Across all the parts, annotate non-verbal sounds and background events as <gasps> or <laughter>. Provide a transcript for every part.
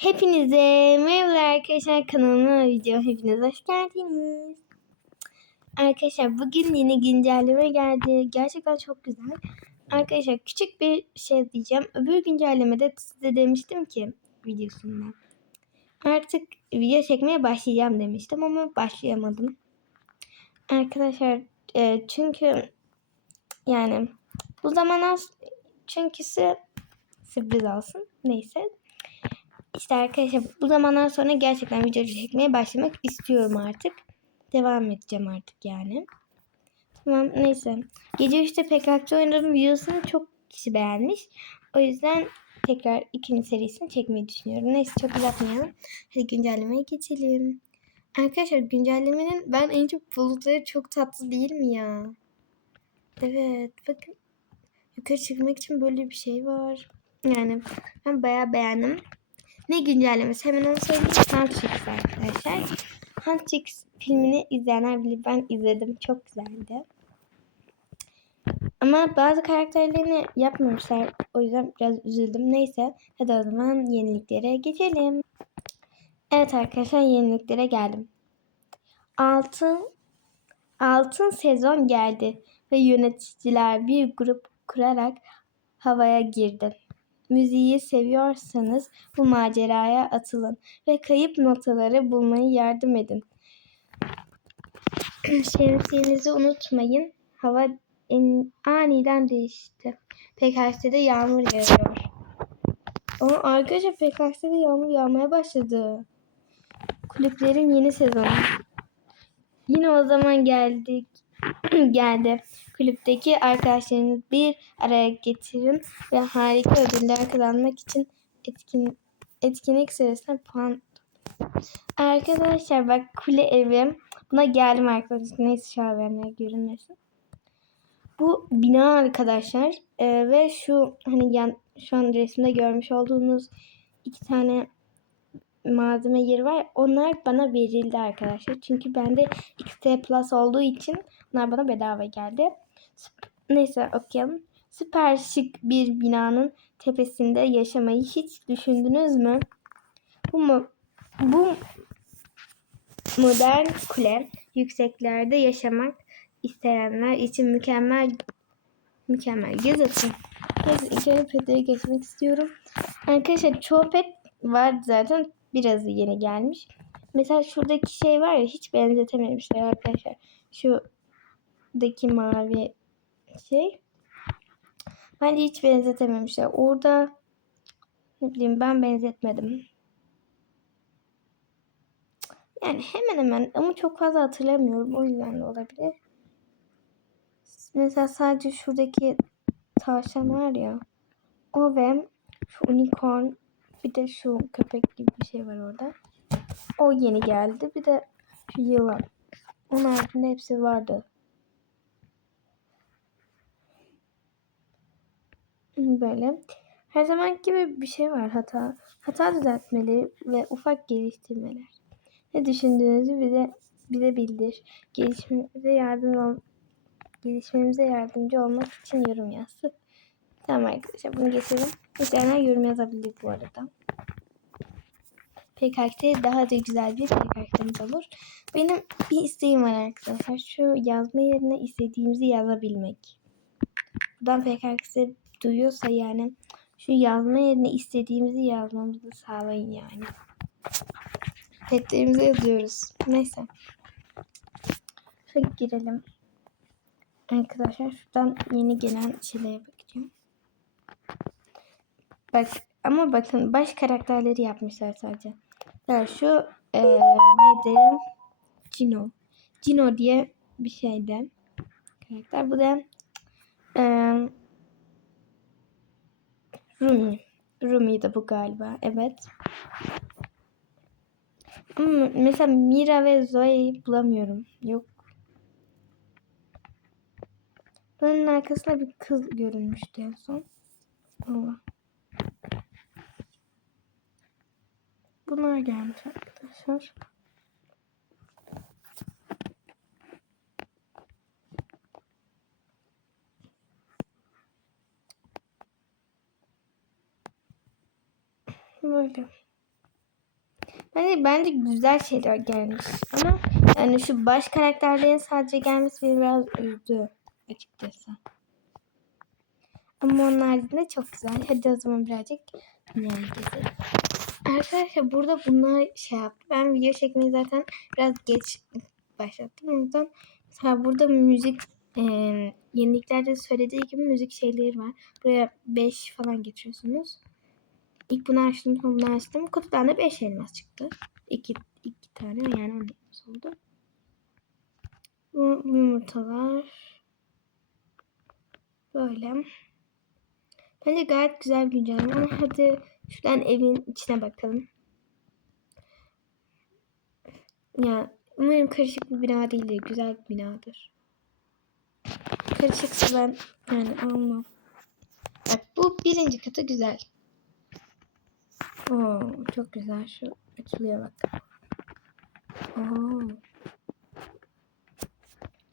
Hepinize merhaba arkadaşlar kanalıma video hepiniz hoş geldiniz. Arkadaşlar bugün yeni güncelleme geldi. Gerçekten çok güzel. Arkadaşlar küçük bir şey diyeceğim. Öbür güncellemede size demiştim ki videosunda. Artık video çekmeye başlayacağım demiştim ama başlayamadım. Arkadaşlar e, çünkü yani bu zaman az çünküsü sürpriz olsun. Neyse işte arkadaşlar bu zamandan sonra gerçekten video çekmeye başlamak istiyorum artık. Devam edeceğim artık yani. Tamam neyse. Gece 3'te PKK'cı oynadım videosunu çok kişi beğenmiş. O yüzden tekrar ikinci serisini çekmeyi düşünüyorum. Neyse çok uzatmayalım. Hadi güncellemeye geçelim. Arkadaşlar güncellemenin ben en çok bulutları çok tatlı değil mi ya? Evet bakın. Yukarı çıkmak için böyle bir şey var. Yani ben bayağı beğendim. Ne güncellemesi hemen onu söyleyeyim. Huntrix arkadaşlar. Huntrix filmini izleyenler bilir ben izledim. Çok güzeldi. Ama bazı karakterlerini yapmamışlar. O yüzden biraz üzüldüm. Neyse hadi o zaman yeniliklere geçelim. Evet arkadaşlar yeniliklere geldim. Altın altın sezon geldi ve yöneticiler bir grup kurarak havaya girdi müziği seviyorsanız bu maceraya atılın ve kayıp notaları bulmayı yardım edin. <clears throat> Şemsiyenizi unutmayın. Hava en, aniden değişti. PKX'de yağmur yağıyor. Ama arkadaşlar PKX'de yağmur yağmaya başladı. Kulüplerin yeni sezonu. Yine o zaman geldik <clears throat> geldi. Kulüpteki arkadaşlarınızı bir araya getirin ve harika ödüller kazanmak için etkin, etkinlik sırasında puan Arkadaşlar bak kule evim. Buna geldim arkadaşlar. Neyse haberler görünmesin. Bu bina arkadaşlar. Ee, ve şu hani yan, şu an resimde görmüş olduğunuz iki tane malzeme yeri var. Onlar bana verildi arkadaşlar. Çünkü bende XT Plus olduğu için bunlar bana bedava geldi. Neyse okuyalım. Süper şık bir binanın tepesinde yaşamayı hiç düşündünüz mü? Bu mu bu modern kule yükseklerde yaşamak isteyenler için mükemmel mükemmel gezin. Neyse ilk önce petleri geçmek istiyorum. Arkadaşlar çoğu pet var zaten birazı yeni gelmiş. Mesela şuradaki şey var ya hiç benzetememişler arkadaşlar. Şuradaki mavi şey. Bence hiç benzetememişler. Orada ne bileyim ben benzetmedim. Yani hemen hemen ama çok fazla hatırlamıyorum. O yüzden de olabilir. Mesela sadece şuradaki tavşan var ya. O ve şu unicorn bir de şu köpek gibi bir şey var orada. O yeni geldi. Bir de şu yılan. Onun haricinde hepsi vardı. Böyle. Her zaman gibi bir şey var hata. Hata düzeltmeleri ve ufak geliştirmeler. Ne düşündüğünüzü bize bize bildir. Gelişmemize yardım ol gelişmemize yardımcı olmak için yorum yaz. Tamam arkadaşlar bunu geçelim. İsteyenler yorum yazabilir bu arada. PKK daha da güzel bir PKK'mız olur. Benim bir isteğim var arkadaşlar. Şu yazma yerine istediğimizi yazabilmek. Buradan PKK duyuyorsa yani şu yazma yerine istediğimizi yazmamızı sağlayın yani. Petlerimize yazıyoruz. Neyse. Şöyle girelim. Arkadaşlar şuradan yeni gelen şeylere bakacağım. Bak ama bakın baş karakterleri yapmışlar sadece. Ya şu e, neydi? Cino. Cino diye bir şeydi. Karakter. Bu da e, Rumi. Rumi de bu galiba. Evet. Ama mesela Mira ve Zoe'yi bulamıyorum. Yok. Bunun arkasında bir kız görünmüştü en son. Allah. Bunlar gelmiş arkadaşlar. Böyle. Bence, bence güzel şeyler gelmiş. Ama yani şu baş karakterlerin sadece gelmesi beni biraz üzdü açıkçası. Ama onun haricinde çok güzel. Hadi o zaman birazcık dünyayı gezelim. Arkadaşlar burada bunlar şey yaptı. Ben video çekmeyi zaten biraz geç başlattım. O yüzden mesela burada müzik e, yeniliklerde söylediği gibi müzik şeyleri var. Buraya 5 falan getiriyorsunuz. İlk bunu açtım sonra bunu açtım. Kutudan da 5 elmas çıktı. 2 iki tane yani 10 elmas oldu. Bu yumurtalar böyle. Bence gayet güzel güncelleme ama hadi şuradan evin içine bakalım. Ya umarım karışık bir bina değildir. Güzel bir binadır. Karışıksa ben yani almam. Bak bu birinci katı güzel. Oo, çok güzel şu açılıyor bak. Oo.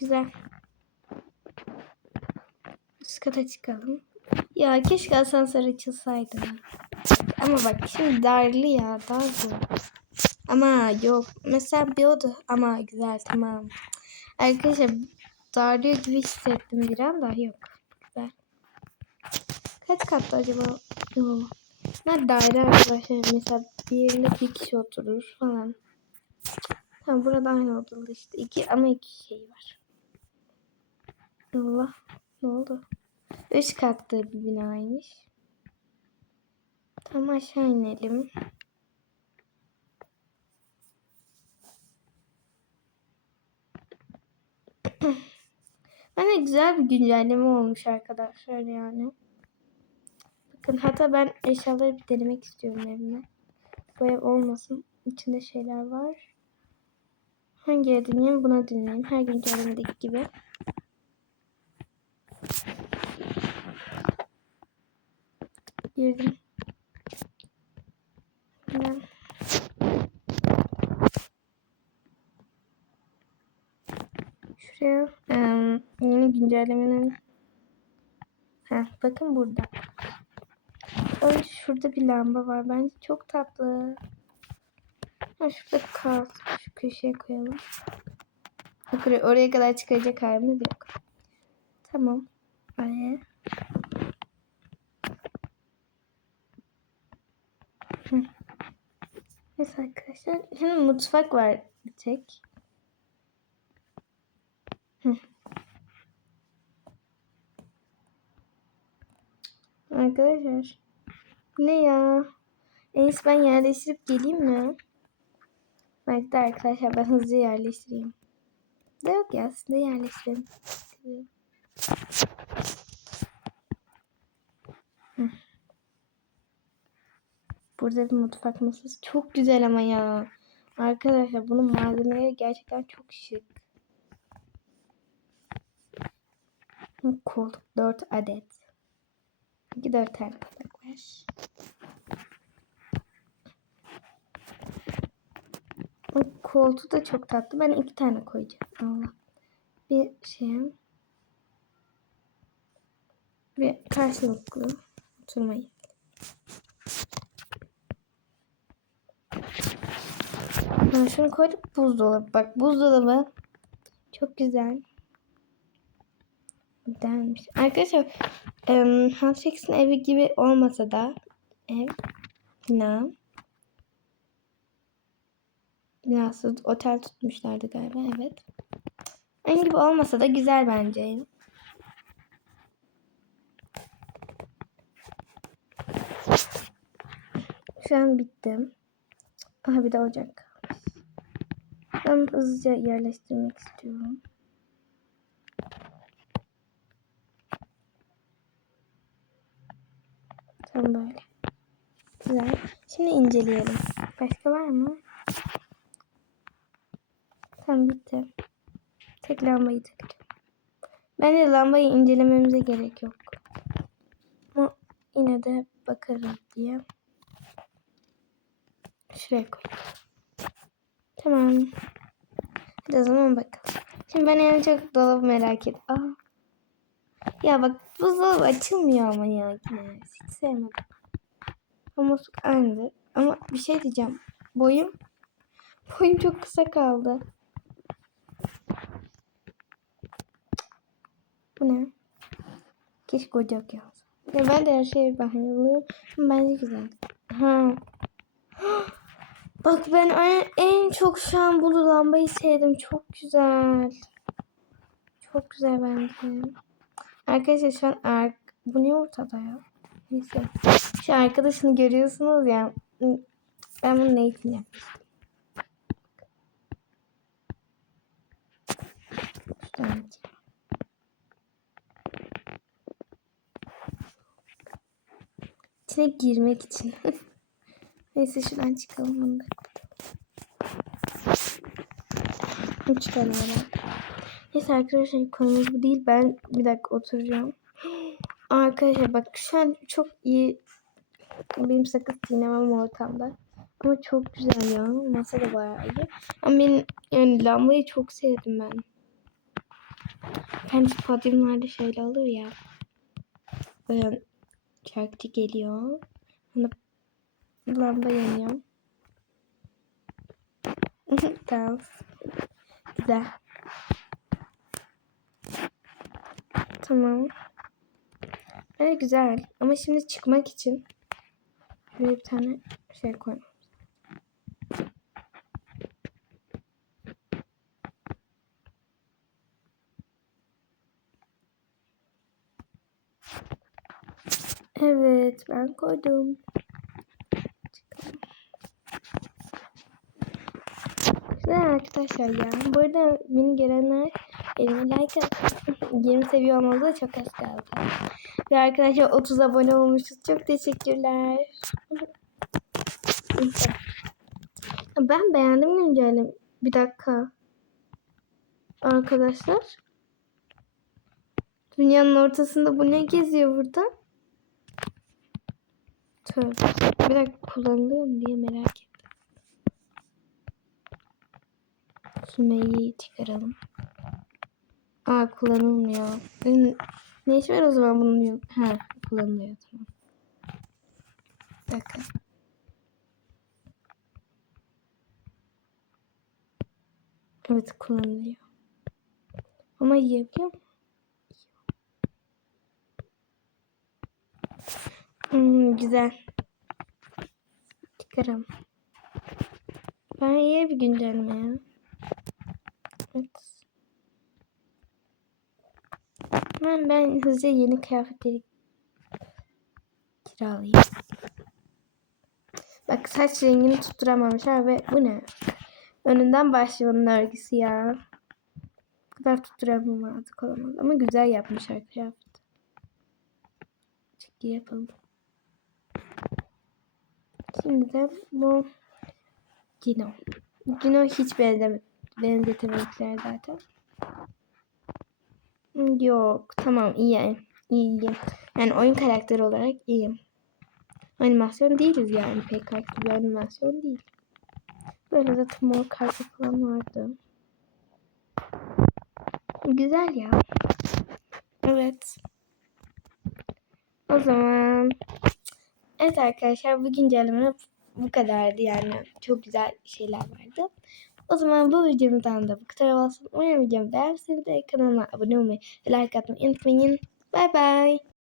Güzel. Üst kata çıkalım. Ya keşke asansör açılsaydı. Ama bak şimdi darlı ya dar bu. Ama yok. Mesela bir oda ama güzel tamam. Arkadaşlar darlıyor gibi hissettim bir an da yok. Güzel. Kaç katlı acaba? Yok. Ne daire arkadaşlar mesela bir bir kişi oturur falan. Tamam burada aynı odalı işte. iki ama iki şey var. Allah ne oldu? Üç katlı bir binaymış. Tam aşağı inelim. <clears throat> Bence güzel bir güncelleme olmuş arkadaşlar yani. Bakın hatta ben eşyaları bir denemek istiyorum evime. Bu ev olmasın. İçinde şeyler var. Hangi ev deneyeyim? Buna deneyeyim. Her güncellemedeki gibi. Girdim. Ben... Şuraya em, yeni güncellemenin Heh, bakın burada. Ay şurada bir lamba var. Bence çok tatlı. Ha, şurada kal. Şu köşeye koyalım. Bak oraya, kadar çıkacak halimiz yok. Tamam. Hı. Neyse arkadaşlar. Şimdi mutfak var bir tek. Arkadaşlar. Ne ya? En ben yerleştirip geleyim mi? Belki arkadaşlar ben hızlı yerleştireyim. Da yok ya aslında yerleştireyim. Hı. Burada bir mutfak masası. Çok güzel ama ya. Arkadaşlar bunun malzemeleri gerçekten çok şık. Koltuk 4 adet. 2 4 tane koltuk var. Koltuğu da çok tatlı. Ben iki tane koyacağım. Allah. Bir şey. Bir karşılıklı oturmayı. Ben şunu koyduk buzdolabı. Bak buzdolabı çok güzel. Güzelmiş. Arkadaşlar um, Hansfix'in evi gibi olmasa da ev bina binası otel tutmuşlardı galiba evet. En gibi olmasa da güzel bence. Şu an bittim. Aha bir de ocak. Ben hızlıca yerleştirmek istiyorum. Tam böyle. Güzel. Şimdi inceleyelim. Başka var mı? Tam bitti. Tek lambayı takacağım. Bence lambayı incelememize gerek yok. Ama yine de bakarız diye. Şuraya koy. Tamam. Hadi o zaman bakalım. Şimdi ben en çok dolabı merak. Aa. Ya bak buzdolabı açılmıyor ama ya. Hiç sevmedim. Ama aynı. Ama bir şey diyeceğim. Boyum Boyum çok kısa kaldı. Bu ne? Keşke ocak yazsın. Ya ben de her şeye bayılıyorum. Ama Bence güzel. Ha. <gasps> Bak ben en, en çok şu an bu lambayı sevdim. Çok güzel. Çok güzel bence. Arkadaşlar şu an ar- bu ne ortada ya? Neyse. Şu arkadaşını görüyorsunuz ya. Ben bunu ne için yapmıştım? İçine girmek için. <laughs> Neyse şuradan çıkalım bunu da. Çıkalım hemen. Neyse arkadaşlar konumuz bu değil. Ben bir dakika oturacağım. <gasps> Arkadaşlar bak şu an çok iyi benim sakız çiğnemem ortamda. Ama çok güzel ya. Masa da bayağı iyi. Ama benim yani lambayı çok sevdim ben. Kendisi podyumlarda şöyle olur ya. Böyle şarkıcı geliyor. Sonra lamba yanıyor. <laughs> tamam. Güzel. Tamam. Evet güzel. Ama şimdi çıkmak için böyle bir tane şey koy. Evet ben koydum. Güzel arkadaşlar ya. Bu arada beni gelenler 20 like 20 seviye olmamıza çok az kaldı. Ve arkadaşlar 30 abone olmuşuz. Çok teşekkürler. <laughs> ben beğendim güncellemeyi. Bir dakika. Arkadaşlar. Dünyanın ortasında bu ne geziyor burada? Tövbe. Bir dakika kullanılıyor mu diye merak ettim. Sümeyye'yi çıkaralım. Aa kullanılmıyor. Ne iş var o zaman bunun. Ha kullanılıyor tamam. Dakika. Evet kullanılıyor. Ama yiyebiliyor mu? Hmm, güzel. Çıkarım. Ben iyi bir güncelleme ya. Evet. Ben, ben hızlıca yeni kıyafetleri kiralayayım. Bak saç rengini tutturamamışlar ve bu ne? Önünden başlığının örgüsü ya. Bu kadar tutturamam artık olamaz. Ama güzel yapmışlar kıyafet. Çekil yapalım. Şimdi de bu Dino. Dino hiç benzeme, benzetemezler zaten. Yok tamam iyi. İyiyim. Yani oyun karakteri olarak iyiyim. Animasyon değiliz yani pek farklı bir animasyon değil. Böyle zaten mor kartı falan vardı. Güzel ya. Evet. O zaman Evet arkadaşlar bu güncelleme bu kadardı yani. Çok güzel şeyler vardı. O zaman bu videomdan da bu kadar olsun. Umarım videomu beğenmişsiniz. Kanalıma abone olmayı ve like atmayı unutmayın. Bay bay.